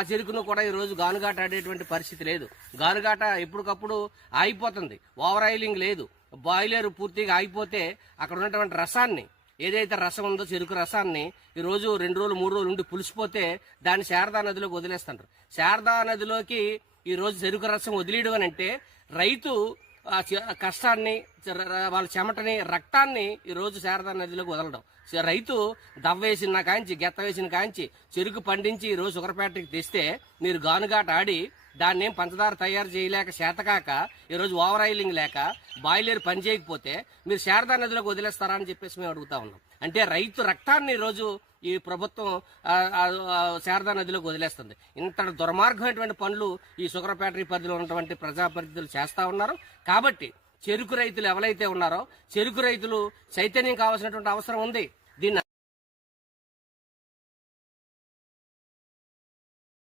ఆ చెరుకును కూడా ఈ రోజు గానుగాట ఆడేటువంటి పరిస్థితి లేదు. గానుగాట ఎప్పటికప్పుడు ఆగిపోతుంది. ఓవర్ ఆయిలింగ్ లేదు. బాయిలర్ పూర్తిగా ఆగిపోతే అక్కడ ఉన్నటువంటి రసాన్ని ఏదైతే రసం ఉందో చెరుకు రసాన్ని ఈ రోజు రెండు రోజులు మూడు రోజులు ఉండి పులిసిపోతే దాన్ని శారదా నదిలోకి వదిలేస్తుంటారు. శారదా నదిలోకి ఈ రోజు చెరుకు రసం వదిలేయడం అని అంటే రైతు కష్టాన్ని వాళ్ళ చెమటని రక్తాన్ని ఈరోజు శారదా నదిలోకి వదలడం. రైతు దవ్వేసిన కాంచి గెత్త వేసిన కాంచి చెరుకు పండించి ఈ రోజు తెస్తే మీరు గానుగాట ఆడి దాన్ని ఏం పంచదార తయారు చేయలేక చేతకాక ఈరోజు రోజు ఓవర్ ఆయిలింగ్ లేక బాయిలర్ పని చేయకపోతే మీరు శారదా నదిలోకి వదిలేస్తారా అని చెప్పేసి మేము అడుగుతా ఉన్నాం. అంటే రైతు రక్తాన్ని ఈ రోజు ఈ ప్రభుత్వం శారదా నదిలోకి వదిలేస్తుంది. ఇంత దుర్మార్గమైనటువంటి పనులు ఈ షుగర్ ఫ్యాక్టరీ పరిధిలో ఉన్నటువంటి ప్రజాప్రతినిధులు చేస్తూ ఉన్నారు. కాబట్టి చెరుకు రైతులు ఎవరైతే ఉన్నారో చెరుకు రైతులు చైతన్యం కావాల్సినటువంటి అవసరం ఉంది. దీన్ని